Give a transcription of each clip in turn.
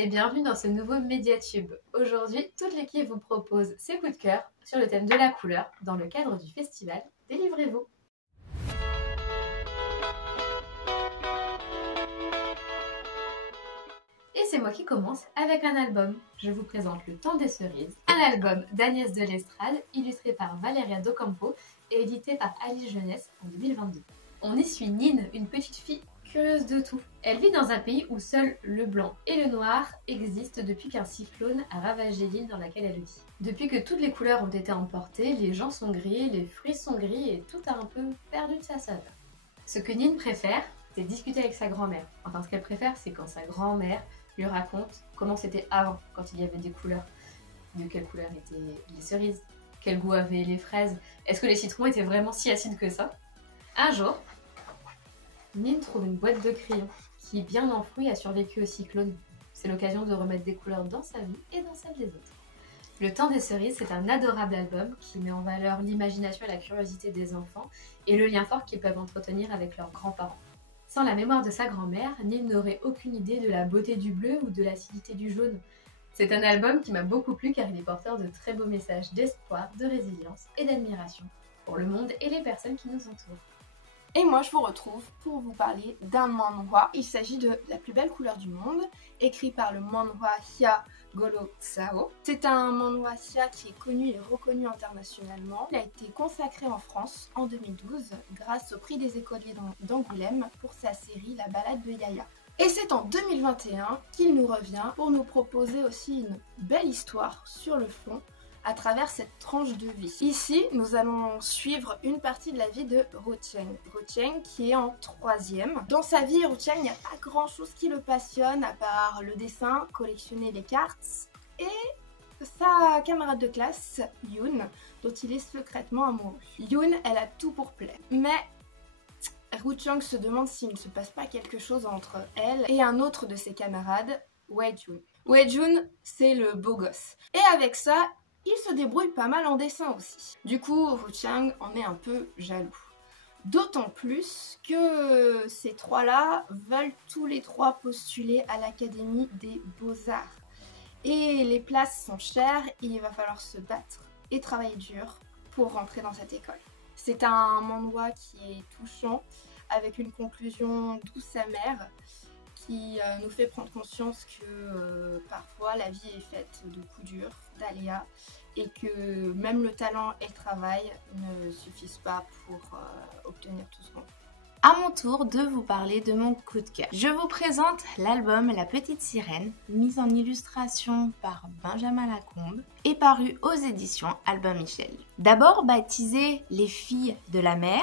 et bienvenue dans ce nouveau Mediatube. Aujourd'hui, toute l'équipe vous propose ses coups de cœur sur le thème de la couleur dans le cadre du festival Délivrez-vous. Et c'est moi qui commence avec un album. Je vous présente Le Temps des Cerises, un album d'Agnès de Lestrade, illustré par Valeria Docampo et édité par Alice Jeunesse en 2022. On y suit Nine, une petite fille curieuse de tout. Elle vit dans un pays où seul le blanc et le noir existent depuis qu'un cyclone a ravagé l'île dans laquelle elle vit. Depuis que toutes les couleurs ont été emportées, les gens sont gris, les fruits sont gris et tout a un peu perdu de sa saveur. Ce que Nine préfère, c'est discuter avec sa grand-mère. Enfin, ce qu'elle préfère, c'est quand sa grand-mère lui raconte comment c'était avant, quand il y avait des couleurs. De quelle couleur étaient les cerises? Quel goût avaient les fraises? Est-ce que les citrons étaient vraiment si acides que ça? Un jour, Nine trouve une boîte de crayons qui, bien enfouie, a survécu au cyclone. C'est l'occasion de remettre des couleurs dans sa vie et dans celle des autres. Le Temps des Cerises, c'est un adorable album qui met en valeur l'imagination et la curiosité des enfants et le lien fort qu'ils peuvent entretenir avec leurs grands-parents. Sans la mémoire de sa grand-mère, Nine n'aurait aucune idée de la beauté du bleu ou de l'acidité du jaune. C'est un album qui m'a beaucoup plu car il est porteur de très beaux messages d'espoir, de résilience et d'admiration pour le monde et les personnes qui nous entourent. Et moi je vous retrouve pour vous parler d'un manhwa. Il s'agit de La plus belle couleur du monde, écrit par le manhwa Hya Golo Sao. C'est un manhwa Hya qui est connu et reconnu internationalement. Il a été consacré en France en 2012 grâce au prix des écoliers d'Angoulême pour sa série La balade de Yaya. Et c'est en 2021 qu'il nous revient pour nous proposer aussi une belle histoire sur le fond à travers cette tranche de vie. Ici, nous allons suivre une partie de la vie de Rucheng. Rucheng qui est en 3e. Dans sa vie, Rucheng, il n'y a pas grand chose qui le passionne à part le dessin, collectionner les cartes et sa camarade de classe, Yoon, dont il est secrètement amoureux. Yoon, elle a tout pour plaire. Mais Rucheng se demande s'il ne se passe pas quelque chose entre elle et un autre de ses camarades, Wei-jun. Wei-jun, c'est le beau gosse. Et avec ça, il se débrouille pas mal en dessin aussi. Du coup, Rucheng en est un peu jaloux. D'autant plus que ces trois-là veulent tous les trois postuler à l'Académie des Beaux-Arts. Et les places sont chères et il va falloir se battre et travailler dur pour rentrer dans cette école. C'est un manhwa qui est touchant, avec une conclusion douce amère, qui nous fait prendre conscience que parfois la vie est faite de coups durs, d'aléas, et que même le talent et le travail ne suffisent pas pour obtenir tout ce qu'on veut. À mon tour de vous parler de mon coup de cœur. Je vous présente l'album La Petite Sirène, mis en illustration par Benjamin Lacombe et paru aux éditions Albin Michel. D'abord baptisé Les Filles de la Mer,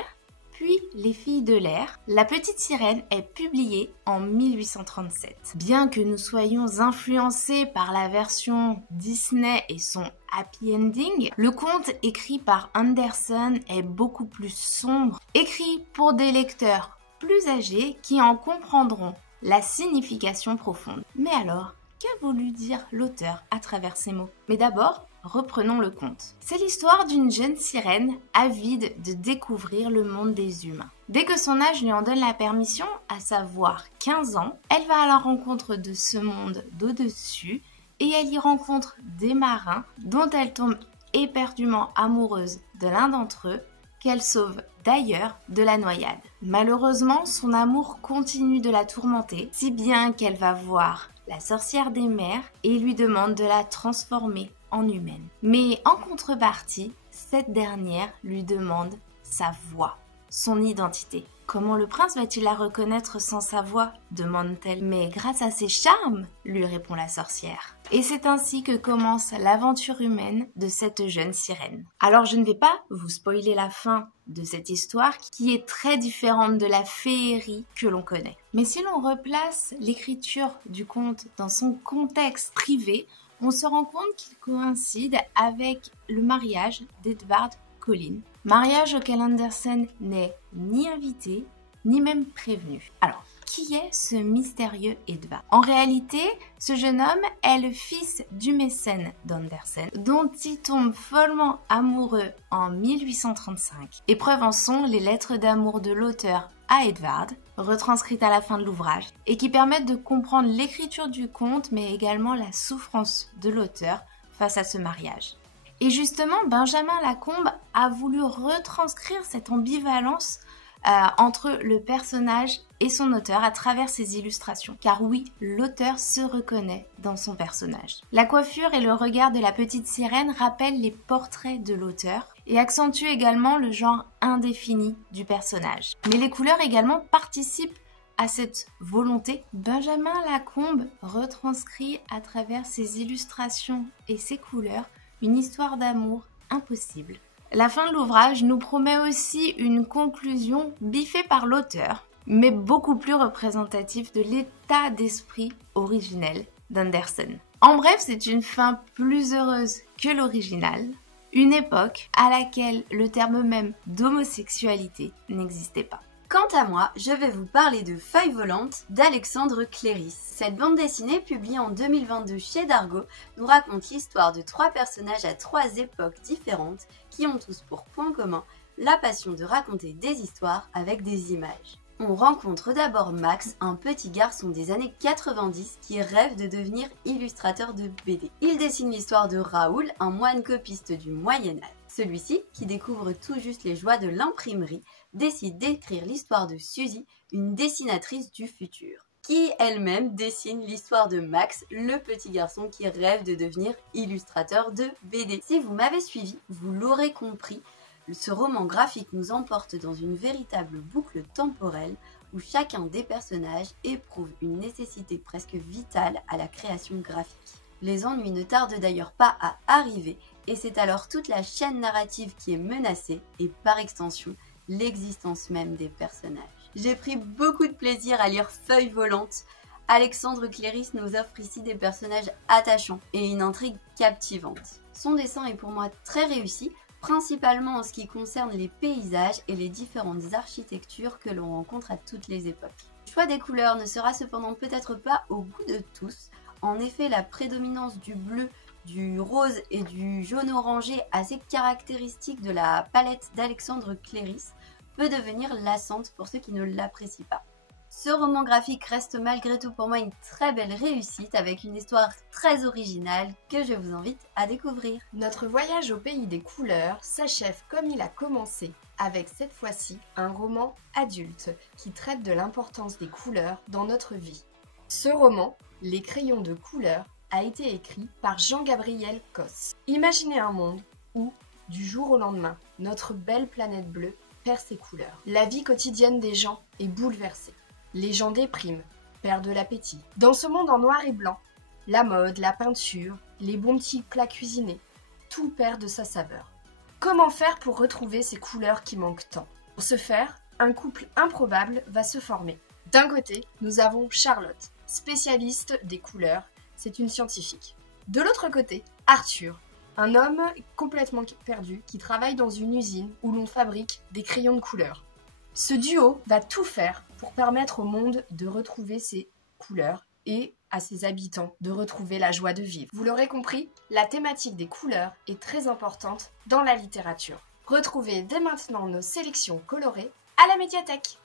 puis Les Filles de l'air, La Petite Sirène est publiée en 1837. Bien que nous soyons influencés par la version Disney et son happy ending, le conte écrit par Andersen est beaucoup plus sombre, écrit pour des lecteurs plus âgés qui en comprendront la signification profonde. Mais alors, qu'a voulu dire l'auteur à travers ces mots? Mais d'abord, reprenons le conte. C'est l'histoire d'une jeune sirène avide de découvrir le monde des humains. Dès que son âge lui en donne la permission, à savoir 15 ans, elle va à la rencontre de ce monde d'au-dessus et elle y rencontre des marins dont elle tombe éperdument amoureuse de l'un d'entre eux, qu'elle sauve d'ailleurs de la noyade. Malheureusement, son amour continue de la tourmenter, si bien qu'elle va voir la sorcière des mers et lui demande de la transformer en humaine. Mais en contrepartie, cette dernière lui demande sa voix, son identité. Comment le prince va-t-il la reconnaître sans sa voix? Demande-t-elle. Mais grâce à ses charmes, lui répond la sorcière. Et c'est ainsi que commence l'aventure humaine de cette jeune sirène. Alors je ne vais pas vous spoiler la fin de cette histoire qui est très différente de la féerie que l'on connaît. Mais si l'on replace l'écriture du conte dans son contexte privé, on se rend compte qu'il coïncide avec le mariage d'Edvard Collins. Mariage auquel Andersen n'est ni invité, ni même prévenu. Alors, qui est ce mystérieux Edvard? En réalité, ce jeune homme est le fils du mécène d'Andersen, dont il tombe follement amoureux en 1835. Et preuve en sont les lettres d'amour de l'auteur à Edvard, retranscrites à la fin de l'ouvrage et qui permettent de comprendre l'écriture du conte mais également la souffrance de l'auteur face à ce mariage. Et justement, Benjamin Lacombe a voulu retranscrire cette ambivalence entre le personnage et son auteur à travers ses illustrations. Car oui, l'auteur se reconnaît dans son personnage. La coiffure et le regard de la petite sirène rappellent les portraits de l'auteur et accentuent également le genre indéfini du personnage. Mais les couleurs également participent à cette volonté. Benjamin Lacombe retranscrit à travers ses illustrations et ses couleurs une histoire d'amour impossible. La fin de l'ouvrage nous promet aussi une conclusion biffée par l'auteur, mais beaucoup plus représentative de l'état d'esprit originel d'Andersen. En bref, c'est une fin plus heureuse que l'original, une époque à laquelle le terme même d'homosexualité n'existait pas. Quant à moi, je vais vous parler de Feuilles volantes d'Alexandre Cléris. Cette bande dessinée, publiée en 2022 chez Dargaud, nous raconte l'histoire de 3 personnages à 3 époques différentes qui ont tous pour point commun la passion de raconter des histoires avec des images. On rencontre d'abord Max, un petit garçon des années 90 qui rêve de devenir illustrateur de BD. Il dessine l'histoire de Raoul, un moine copiste du Moyen-Âge. Celui-ci, qui découvre tout juste les joies de l'imprimerie, décide d'écrire l'histoire de Suzy, une dessinatrice du futur, qui elle-même dessine l'histoire de Max, le petit garçon qui rêve de devenir illustrateur de BD. Si vous m'avez suivi, vous l'aurez compris, ce roman graphique nous emporte dans une véritable boucle temporelle où chacun des personnages éprouve une nécessité presque vitale à la création graphique. Les ennuis ne tardent d'ailleurs pas à arriver et c'est alors toute la chaîne narrative qui est menacée et par extension l'existence même des personnages. J'ai pris beaucoup de plaisir à lire Feuilles volantes. Alexandre Cléris nous offre ici des personnages attachants et une intrigue captivante. Son dessin est pour moi très réussi, principalement en ce qui concerne les paysages et les différentes architectures que l'on rencontre à toutes les époques. Le choix des couleurs ne sera cependant peut-être pas au goût de tous. En effet, la prédominance du bleu, du rose et du jaune orangé assez caractéristique de la palette d'Alexandre Cléris peut devenir lassante pour ceux qui ne l'apprécient pas. Ce roman graphique reste malgré tout pour moi une très belle réussite avec une histoire très originale que je vous invite à découvrir. Notre voyage au pays des couleurs s'achève comme il a commencé, avec cette fois-ci un roman adulte qui traite de l'importance des couleurs dans notre vie. Ce roman, Les crayons de couleur, a été écrit par Jean-Gabriel Cos. Imaginez un monde où, du jour au lendemain, notre belle planète bleue perd ses couleurs. La vie quotidienne des gens est bouleversée. Les gens dépriment, perdent l'appétit. Dans ce monde en noir et blanc, la mode, la peinture, les bons petits plats cuisinés, tout perd de sa saveur. Comment faire pour retrouver ces couleurs qui manquent tant? Pour ce faire, un couple improbable va se former. D'un côté, nous avons Charlotte, spécialiste des couleurs, c'est une scientifique. De l'autre côté, Arthur, un homme complètement perdu qui travaille dans une usine où l'on fabrique des crayons de couleur. Ce duo va tout faire pour permettre au monde de retrouver ses couleurs et à ses habitants de retrouver la joie de vivre. Vous l'aurez compris, la thématique des couleurs est très importante dans la littérature. Retrouvez dès maintenant nos sélections colorées à la médiathèque.